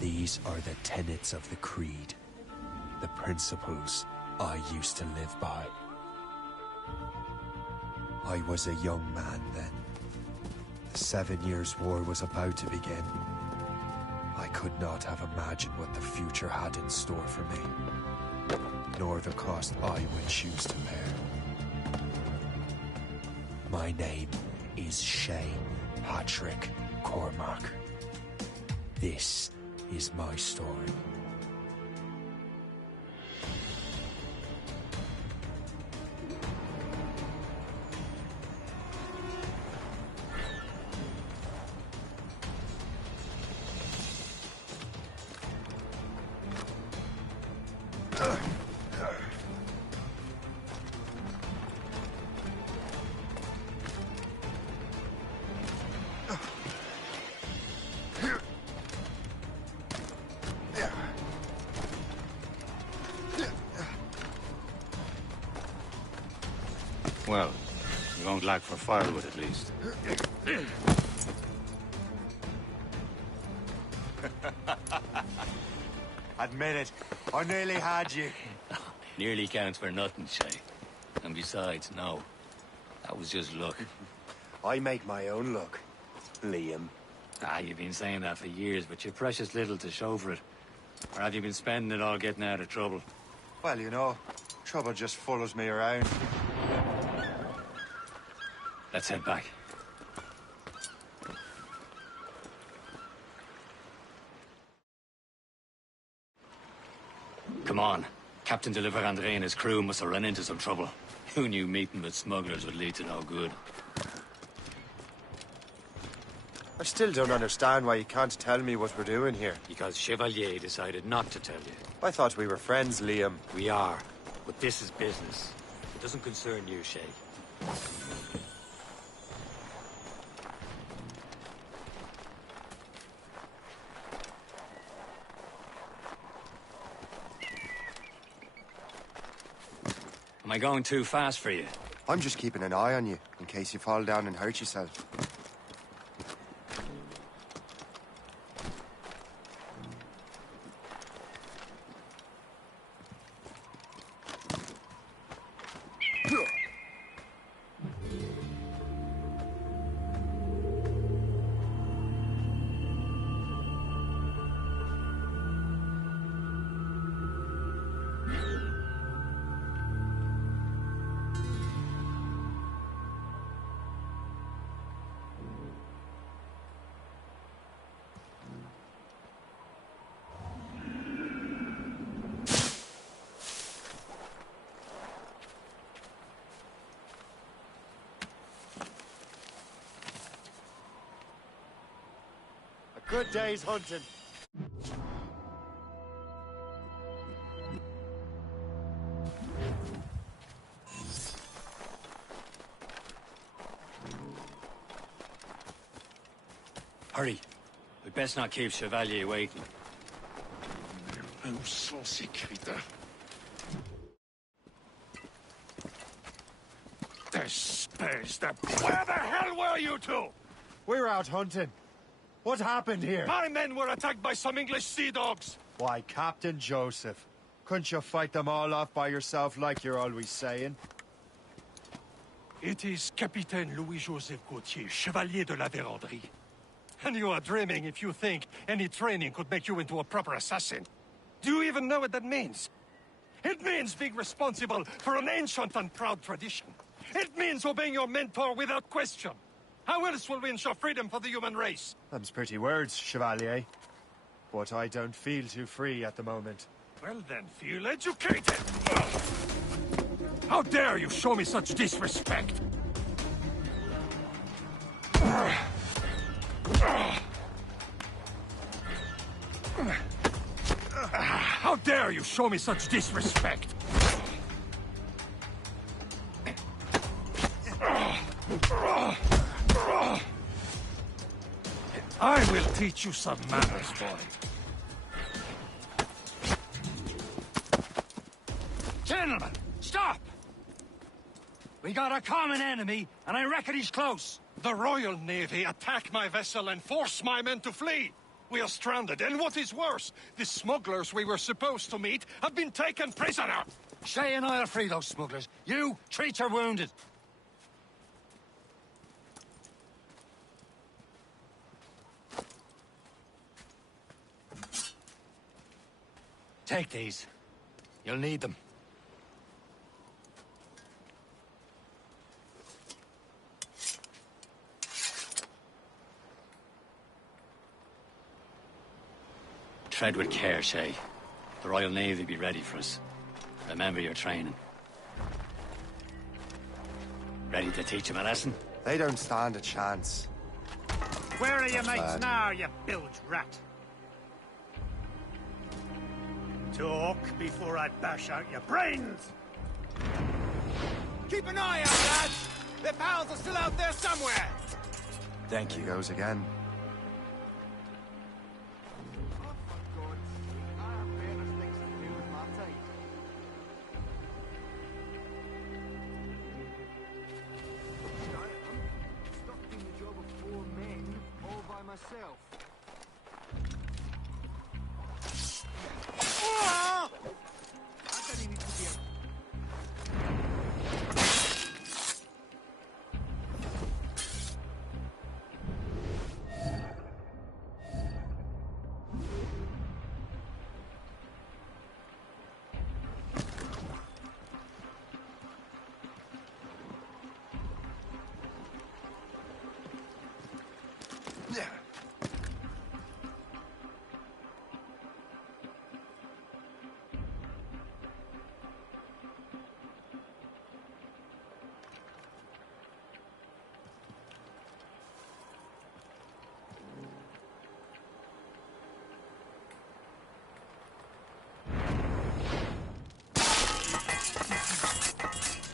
These are the tenets of the creed, the principles I used to live by. I was a young man then. The 7 Years' War was about to begin. I could not have imagined what the future had in store for me, nor the cost I would choose to bear. My name is Shay Patrick Cormac. This is my story. Well, we won't lack for firewood at least. Admit it, I nearly had you. Nearly counts for nothing, Shay. And besides, no. That was just luck. I make my own luck, Liam. You've been saying that for years, but you've precious little to show for it. Or have you been spending it all getting out of trouble? Well, you know, trouble just follows me around. Let's head back. Come on. Captain de Andre and his crew must have run into some trouble. Who knew meeting with smugglers would lead to no good? I still don't understand why you can't tell me what we're doing here. Because Chevalier decided not to tell you. I thought we were friends, Liam. We are. But this is business. It doesn't concern you, Shay. Am I going too fast for you? I'm just keeping an eye on you, in case you fall down and hurt yourself. Good day's hunting. Hurry. We'd best not keep Chevalier waiting. Où sont ces critères? Despise them. Where the hell were you two? We're out hunting. What happened here? My men were attacked by some English sea dogs. Why, Captain Joseph. Couldn't you fight them all off by yourself like you're always saying? It is Capitaine Louis-Joseph Gauthier, Chevalier de la Vérendrye. And you are dreaming if you think any training could make you into a proper assassin. Do you even know what that means? It means being responsible for an ancient and proud tradition. It means obeying your mentor without question. How else will we ensure freedom for the human race? Them's pretty words, Chevalier. But I don't feel too free at the moment. Well then, feel educated! How dare you show me such disrespect? How dare you show me such disrespect? I will teach you some manners, boy. Gentlemen, stop! We got a common enemy, and I reckon he's close. The Royal Navy attack my vessel and force my men to flee. We are stranded, and what is worse, the smugglers we were supposed to meet have been taken prisoner! Shay and I'll free those smugglers. You, treat your wounded. Take these. You'll need them. Tread with care, Shay. The Royal Navy be ready for us. Remember your training. Ready to teach them a lesson? They don't stand a chance. Where are your mates now, you bilge rat? Talk before I bash out your brains! Keep an eye out, lads! Their pals are still out there somewhere! Thank you. He goes again.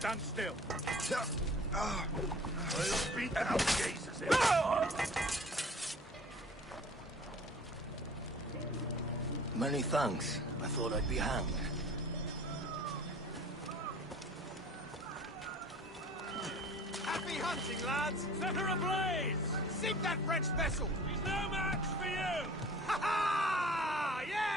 Stand still. We'll beat out Jesus here. Many thanks. I thought I'd be hanged. Happy hunting, lads! Set her ablaze! Sink that French vessel! He's no match for you! Ha ha! Yeah!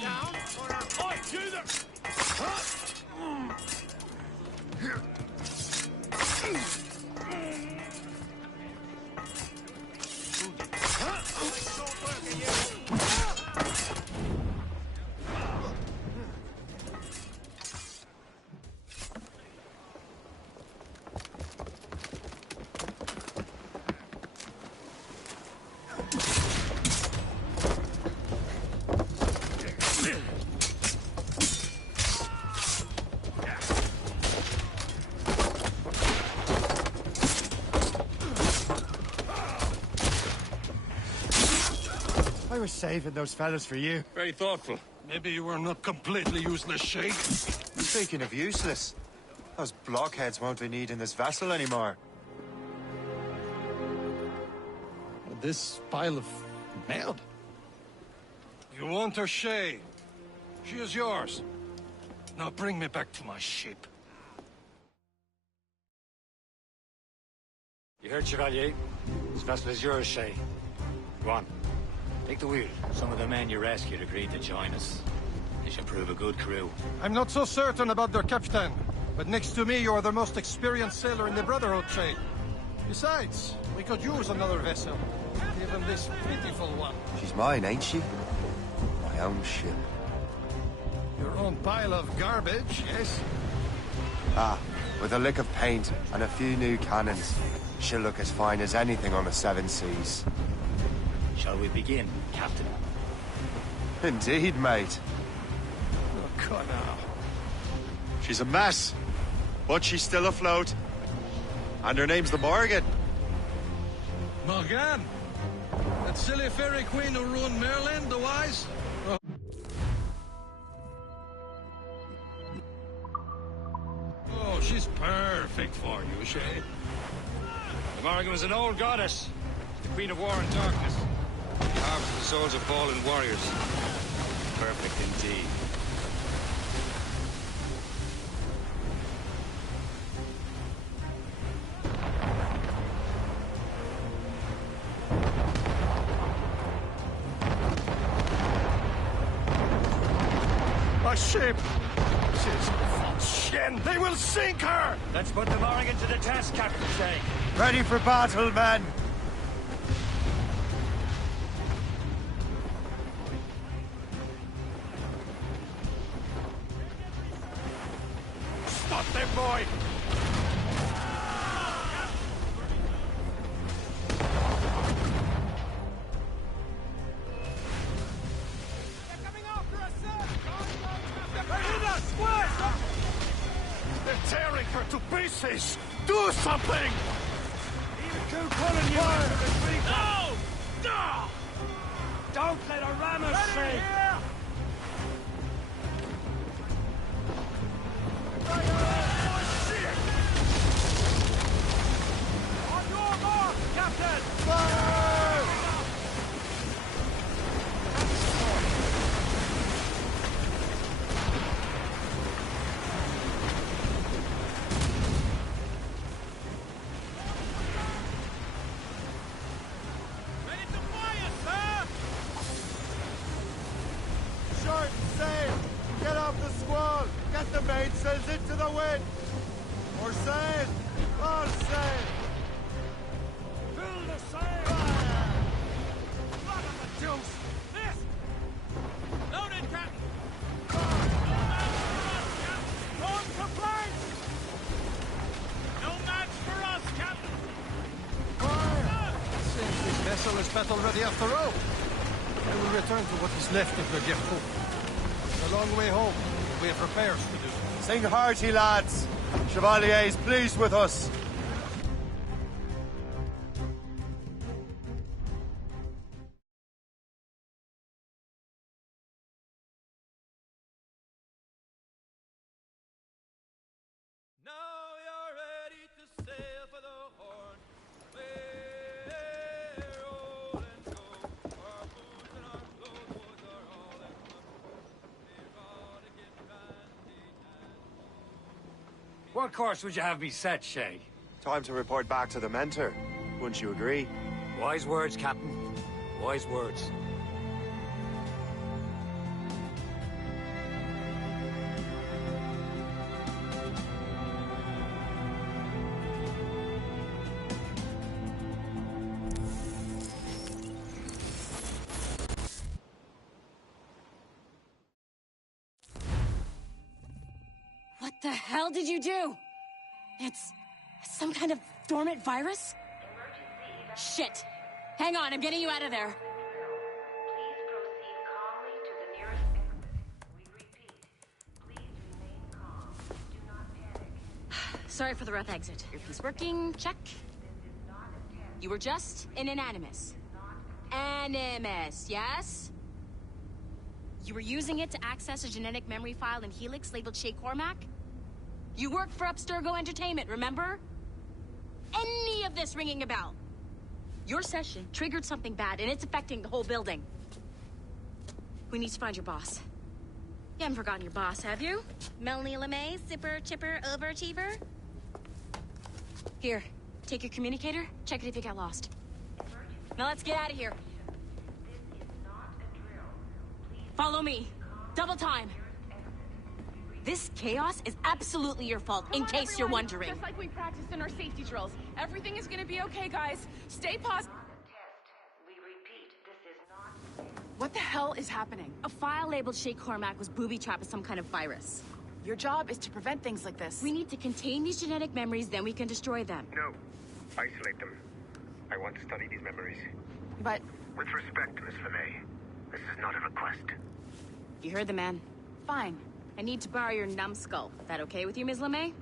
Down or a Oi, you there! I was saving those fellas for you. Very thoughtful. Maybe you were not completely useless, Shay. Speaking of useless, those blockheads won't be needing this vessel anymore. This pile of mail? You want her, Shay? She is yours. Now bring me back to my ship. You heard, Chevalier? This vessel is yours, Shay. Go on. Take the wheel. Some of the men you rescued agreed to join us. They should prove a good crew. I'm not so certain about their captain, but next to me you are the most experienced sailor in the Brotherhood, Shay. Besides, we could use another vessel. Even this pitiful one. She's mine, ain't she? My own ship. Your own pile of garbage, yes? Ah, with a lick of paint and a few new cannons. She'll look as fine as anything on the seven seas. Shall we begin, Captain? Indeed, mate. Oh, God, now. She's a mess, but she's still afloat. And her name's the Morgan. Morgan? That silly fairy queen who ruined Merlin, the wise? Oh. Oh, she's perfect for you, Shay. The Morgan was an old goddess. The queen of war and darkness. Carved for the souls of fallen warriors. Perfect indeed. my ship! Shen, they will sink her! Let's put the Morrigan to the test, Captain Shay. Ready for battle, men! Stop them, boy! They're tearing her to pieces! Do something! No! No! Don't let a rammer sink! On your mark, Captain! Fire! Ready to fire, sir! Short and sail! Get off the squall! Get the mainsails into the wind! Or sail! All sail! Fill the sail! Blood of the deuce! This! Loaded, Captain! On to planks! No match for us, Captain! Seems this vessel is battle ready after all. We will return to what is left of the Gertrude. It's a long way home. We have repairs to do. Sing hearty, lads! Chevalier is pleased with us. Now you're ready to sail for the Horn. We're rolling go. Our boots and our clothes are all in one. We're all to get brandy and What course would you have me set, Shay? Time to report back to the mentor. Wouldn't you agree? Wise words, Captain. Wise words. What the hell did you do? It's some kind of dormant virus? Shit! Hang on, I'm getting you out of there. Please proceed calmly to the nearest exit. We repeat, please remain calm. Do not panic. Sorry for the rough exit. Earpiece working, check. You were just an animus. Animus, yes? You were using it to access a genetic memory file in Helix labeled Shay Cormac? You worked for Abstergo Entertainment, remember? Any of this ringing a bell? Your session triggered something bad, and it's affecting the whole building. We need to find your boss. You haven't forgotten your boss, have you? Melanie LeMay, zipper, chipper, overachiever? Here, take your communicator, check it if you get lost. Now let's get out of here. This is not a drill. Please Follow me. Double time. This chaos is absolutely your fault, in case you're wondering. Just like we practiced in our safety drills. Everything is gonna be okay, guys. Stay positive. test. We repeat, this is not. What the hell is happening? A file labeled Shay Cormac was booby-trapped with some kind of virus. Your job is to prevent things like this. We need to contain these genetic memories, then we can destroy them. No. Isolate them. I want to study these memories. But With respect, Miss LeMay, this is not a request. You heard the man. fine. I need to borrow your numbskull. That okay with you, Ms. LeMay?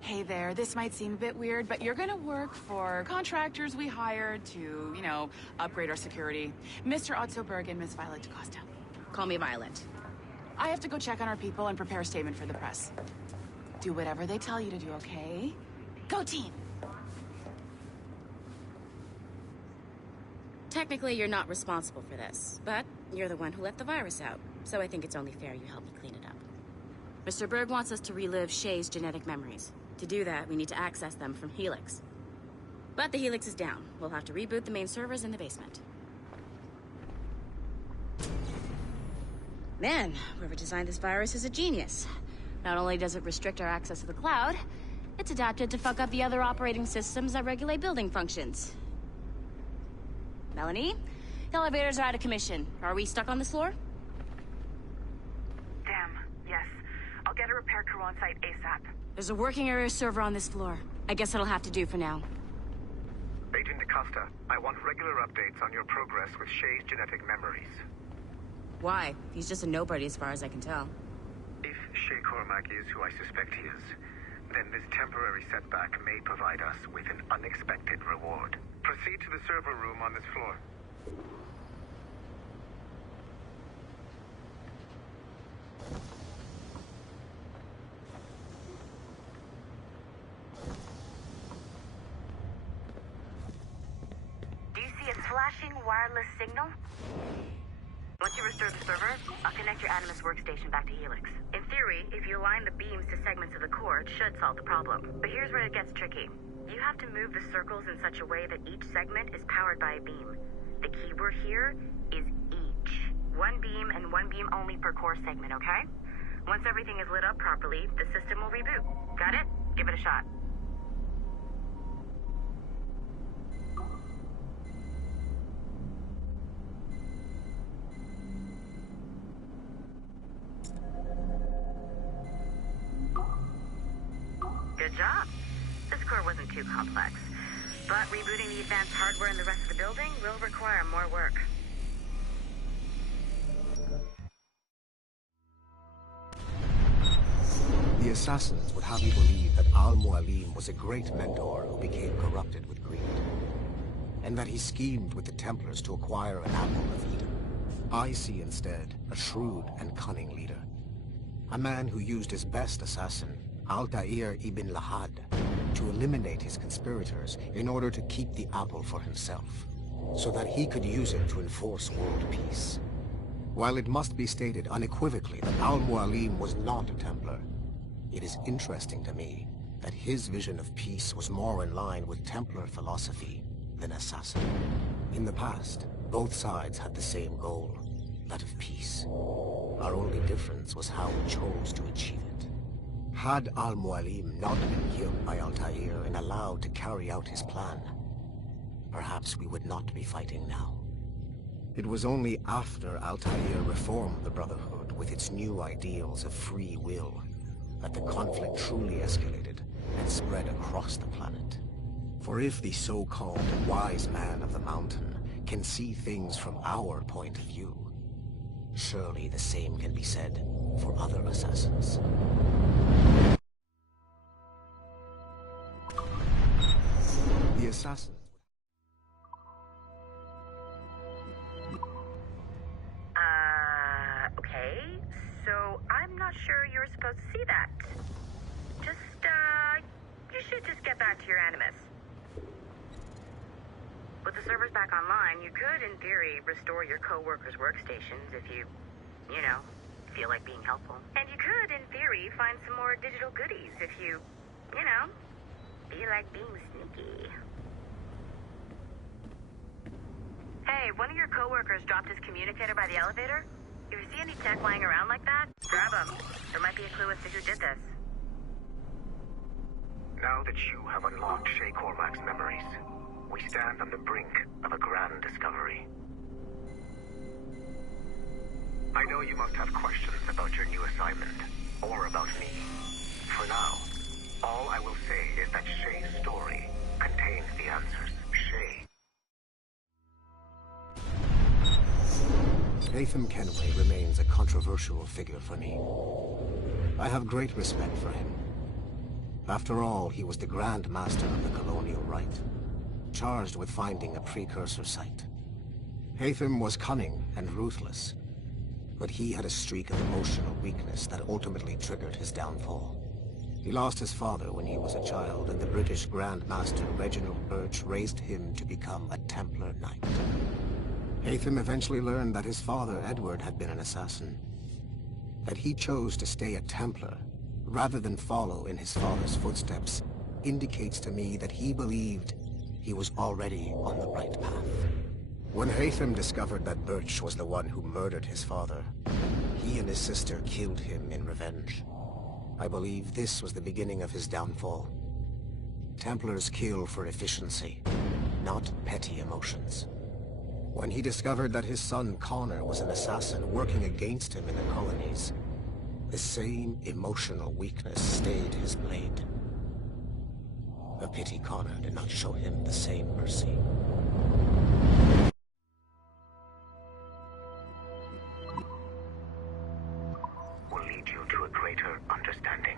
Hey there, this might seem a bit weird, but you're gonna work for contractors we hired to, you know, upgrade our security. Mr. Ottoberg and Miss Violet DaCosta. Call me Violet. I have to go check on our people and prepare a statement for the press. Do whatever they tell you to do, okay? Go team! Technically, you're not responsible for this, but you're the one who let the virus out, so I think it's only fair you help me clean it up. Mr. Berg wants us to relive Shay's genetic memories. To do that, we need to access them from Helix. But the Helix is down. We'll have to reboot the main servers in the basement. Man, whoever designed this virus is a genius. Not only does it restrict our access to the cloud, it's adapted to fuck up the other operating systems that regulate building functions. Melanie? The elevators are out of commission. Are we stuck on this floor? Damn, yes. I'll get a repair crew on site ASAP. There's a working area server on this floor. I guess it'll have to do for now. Agent DaCosta, I want regular updates on your progress with Shay's genetic memories. Why? He's just a nobody as far as I can tell. If Shay Cormac is who I suspect he is, then this temporary setback may provide us with an unexpected reward. Proceed to the server room on this floor. Do you see a flashing wireless signal? Once you restore the server, I'll connect your Animus workstation back to Helix. In theory, if you align the beams to segments of the core, it should solve the problem. But here's where it gets tricky. You have to move the circles in such a way that each segment is powered by a beam. The keyword here is each. One beam and one beam only per core segment, okay? Once everything is lit up properly, the system will reboot. Got it? Give it a shot. Good job. This core wasn't too complex, but rebooting the advanced hardware in the rest of the building will require more work. The assassins would have you believe that Al-Mualim was a great mentor who became corrupted with greed, and that he schemed with the Templars to acquire an apple of Eden. I see instead a shrewd and cunning leader, a man who used his best assassin, Altair ibn Lahad, to eliminate his conspirators in order to keep the apple for himself, so that he could use it to enforce world peace. While it must be stated unequivocally that Al-Mualim was not a Templar, it is interesting to me that his vision of peace was more in line with Templar philosophy than assassin. In the past, both sides had the same goal, that of peace. Our only difference was how we chose to achieve it. Had Al-Mualim not been killed by Altair and allowed to carry out his plan, perhaps we would not be fighting now. It was only after Altair reformed the Brotherhood with its new ideals of free will that the conflict truly escalated and spread across the planet. For if the so-called wise man of the mountain can see things from our point of view, surely the same can be said for other assassins. The assassin. Okay. So I'm not sure you're supposed to see that. You should just get back to your Animus. With the servers back online, you could, in theory, restore your co-workers' workstations if you feel like being helpful. And you could, in theory, find some more digital goodies if you feel like being sneaky. Hey, one of your co-workers dropped his communicator by the elevator. If you see any tech lying around like that, grab them. There might be a clue as to who did this. Now that you have unlocked Shay Cormac's memories, we stand on the brink of a grand discovery. I know you must have questions about your new assignment, or about me. For now, all I will say is that Shay's story contains the answers. Shay. Haytham Kenway remains a controversial figure for me. I have great respect for him. After all, he was the Grand Master of the Colonial Rite, charged with finding a precursor site. Haytham was cunning and ruthless, but he had a streak of emotional weakness that ultimately triggered his downfall. He lost his father when he was a child, and the British Grand Master Reginald Birch raised him to become a Templar Knight. Haytham eventually learned that his father, Edward, had been an assassin. That he chose to stay a Templar, rather than follow in his father's footsteps, indicates to me that he believed he was already on the right path. When Haytham discovered that Birch was the one who murdered his father, he He and his sister killed him in revenge. I believe this was the beginning of his downfall. Templars kill for efficiency, not petty emotions. When he discovered that his son Connor was an assassin working against him in the colonies, the same emotional weakness stayed his blade. A pity Connor did not show him the same mercy. Will lead you to a greater understanding.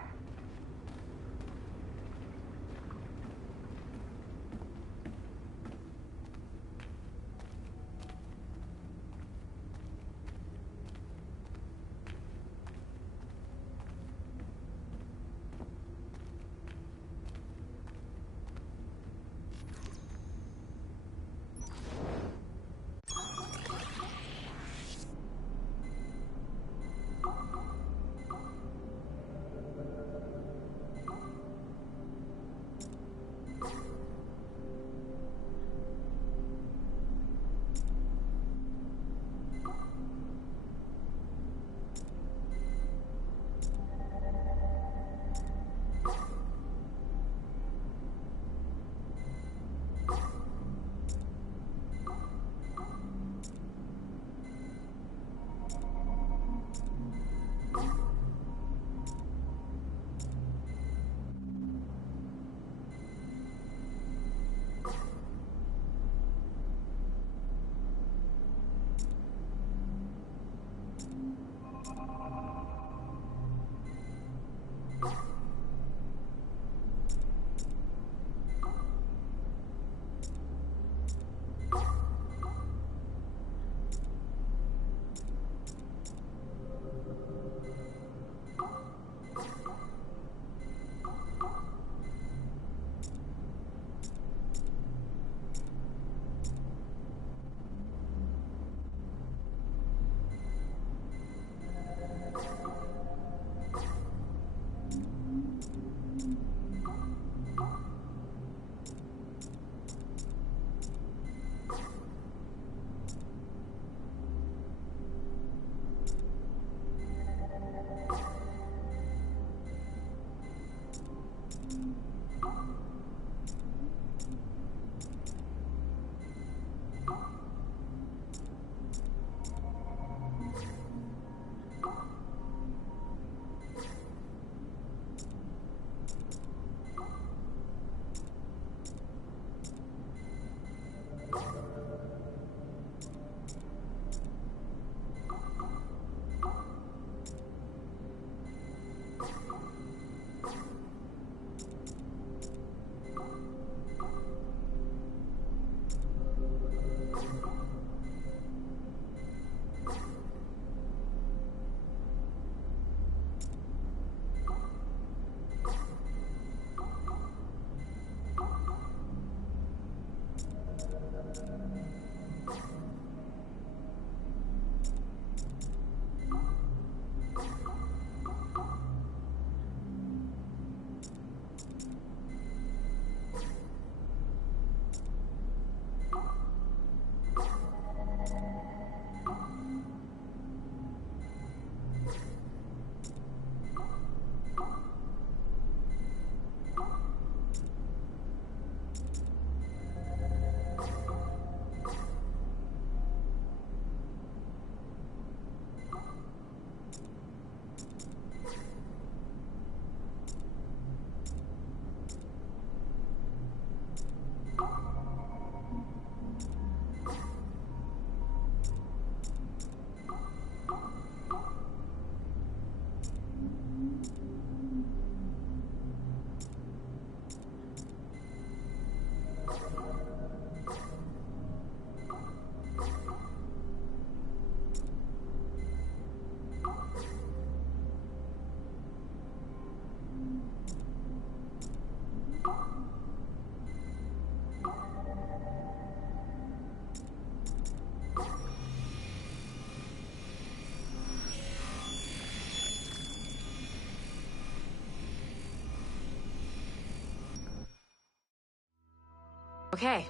Okay.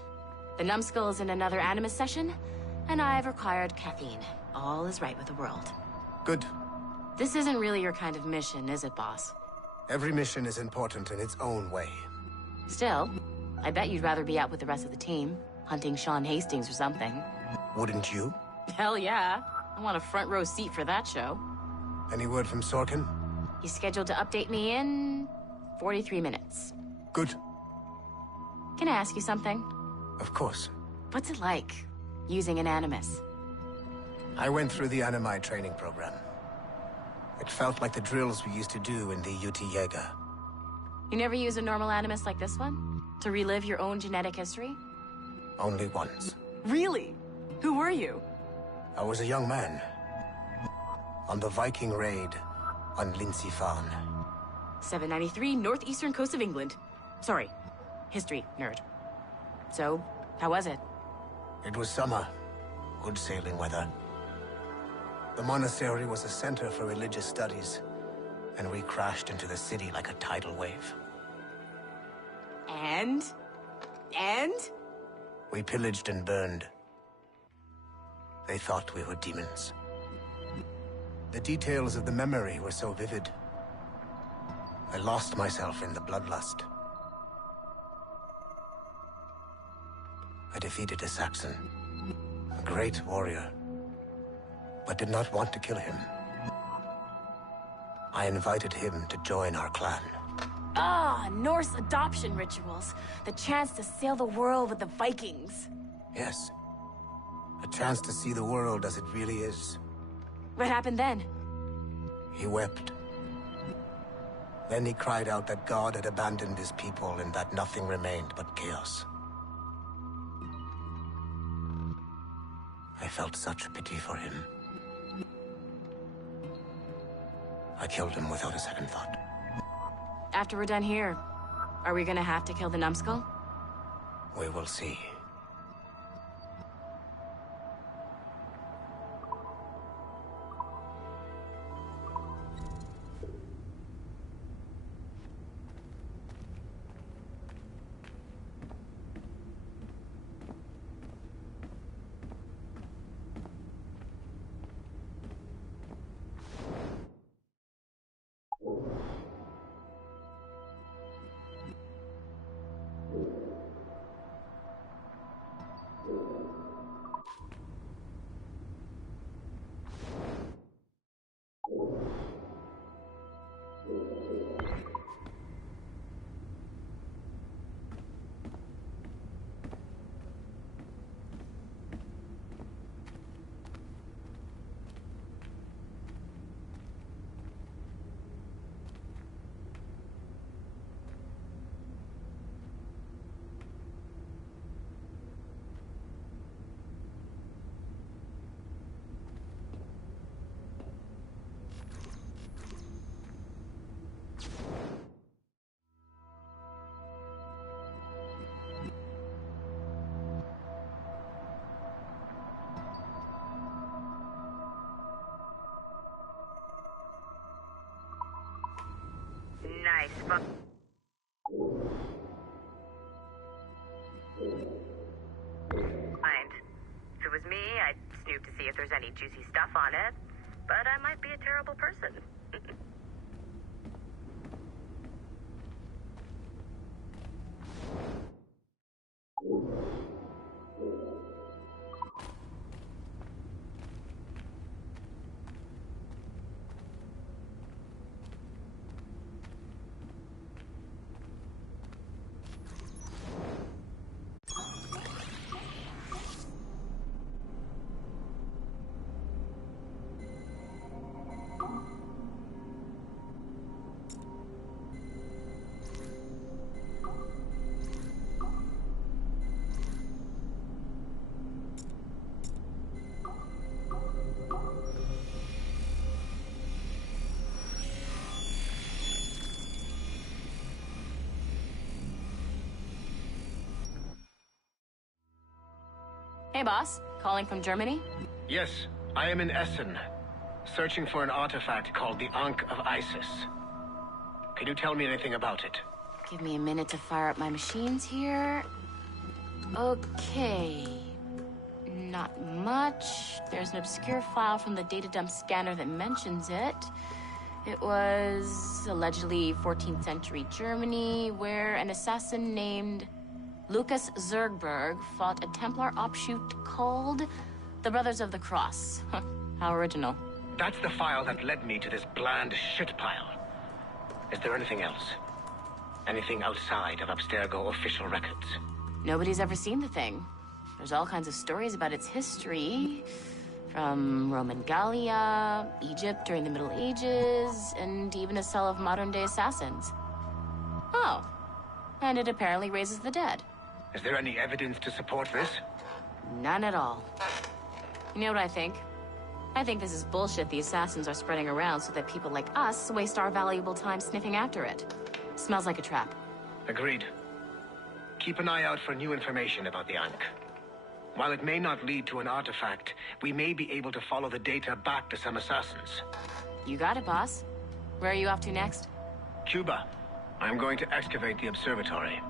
The numbskull is in another Animus session, and I've required caffeine. All is right with the world. Good. This isn't really your kind of mission, is it, boss? Every mission is important in its own way. Still, I bet you'd rather be out with the rest of the team, hunting Sean Hastings or something. Wouldn't you? Hell yeah. I want a front row seat for that show. Any word from Sorkin? He's scheduled to update me in 43 minutes. Good. Can I ask you something? Of course. What's it like, using an Animus? I went through the Animi training program. It felt like the drills we used to do in the UT Jaeger. You never use a normal Animus like this one? To relive your own genetic history? Only once. Really? Who were you? I was a young man. On the Viking raid on Lindsey Farn. 793, northeastern coast of England. Sorry, history nerd. So, how was it? It was summer. Good sailing weather. The monastery was a center for religious studies, and we crashed into the city like a tidal wave. And? We pillaged and burned. They thought we were demons. The details of the memory were so vivid. I lost myself in the bloodlust. I defeated a Saxon, a great warrior, but did not want to kill him. I invited him to join our clan. Ah, Norse adoption rituals. The chance to sail the world with the Vikings. Yes. A chance to see the world as it really is. What happened then? He wept. Then he cried out that God had abandoned his people and that nothing remained but chaos. I felt such pity for him. I killed him without a second thought. After we're done here, are we gonna have to kill the numbskull? We will see. Nice. Mind. If it was me, I'd snoop to see if there's any juicy stuff on it. But I might be a terrible person. Hey, boss. Calling from Germany? Yes, I am in Essen, searching for an artifact called the Ankh of Isis. Can you tell me anything about it? Give me a minute to fire up my machines here. Okay. not much. There's an obscure file from the data dump scanner that mentions it. It was allegedly 14th century Germany, where an assassin named Lucas Zergberg fought a Templar offshoot called the Brothers of the Cross. Huh, how original. That's the file that led me to this bland shit pile. Is there anything else? Anything outside of Abstergo official records? Nobody's ever seen the thing. There's all kinds of stories about its history. From Roman Gallia, Egypt during the Middle Ages, and even a cell of modern-day assassins. Oh. And it apparently raises the dead. Is there any evidence to support this? None at all. You know what I think? I think this is bullshit the assassins are spreading around so that people like us waste our valuable time sniffing after it. Smells like a trap. Agreed. Keep an eye out for new information about the Ankh. While it may not lead to an artifact, we may be able to follow the data back to some assassins. You got it, boss. Where are you off to next? Cuba. I'm going to excavate the observatory.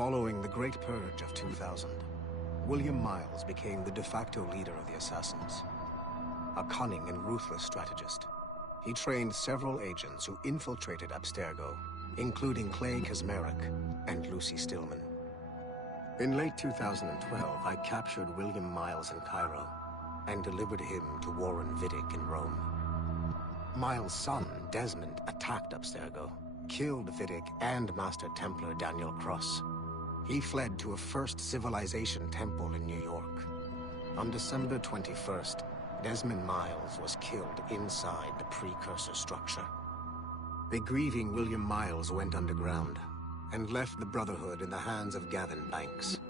Following the Great Purge of 2000, William Miles became the de facto leader of the Assassins. A cunning and ruthless strategist, he trained several agents who infiltrated Abstergo, including Clay Kazmarek and Lucy Stillman. In late 2012, I captured William Miles in Cairo and delivered him to Warren Vidic in Rome. Miles' son, Desmond, attacked Abstergo, killed Vidic and Master Templar Daniel Cross. He fled to a First Civilization temple in New York. On December 21st, Desmond Miles was killed inside the precursor structure. The grieving William Miles went underground and left the Brotherhood in the hands of Gavin Banks.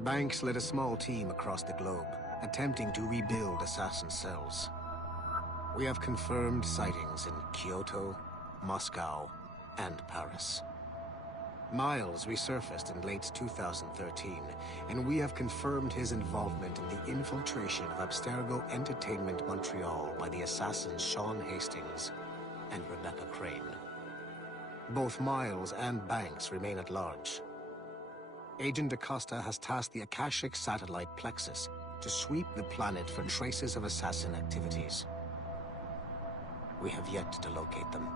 Banks led a small team across the globe, attempting to rebuild assassin cells. We have confirmed sightings in Kyoto, Moscow, and Paris. Miles resurfaced in late 2013, and we have confirmed his involvement in the infiltration of Abstergo Entertainment Montreal by the assassins Sean Hastings and Rebecca Crane. Both Miles and Banks remain at large. Agent Acosta has tasked the Akashic satellite Plexus to sweep the planet for traces of assassin activities. We have yet to locate them.